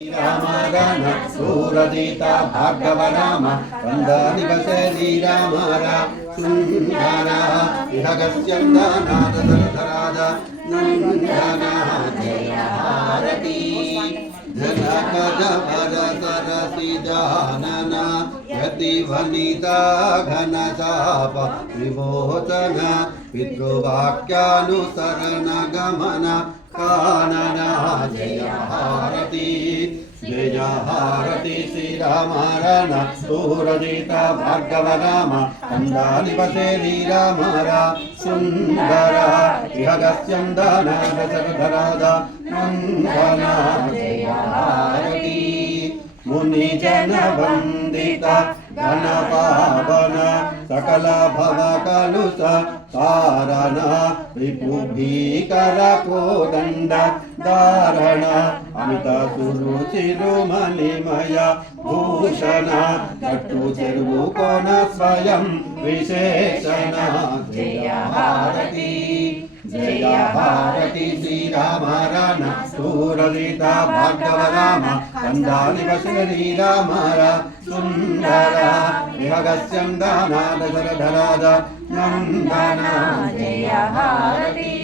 राम गण सूरदीता भार्गव राम वंदनिवसे श्रीराम सुंदरा विहगस्यंदनाद दलधराज नंदना जय भारती जनक जबर सरसी जानना यति वनिता घन चाप विमोचन पितृवाक्यानुसरण गमन कानना जय भारती श्री राम रण सूरदीता भार्गव राम वंदनिवसे श्रीराम सुंदर विहगस्यंदनाद दलधराज नंदना जय भारती मुनि जन वंदिता घन पावन सकल भव कलुष तारण रिपुभीकर कोदंड धारण अमित सुरुचिरुमणिमय भूषण कट्टु चेरुवु कोन स्वयं विशेषण जय भारती श्री राम रण सूरदीता भार्गव राम वंदनिवसे श्रीराम सुंदर विहगस्यंदनाद दलधराज नंदना जय भारती।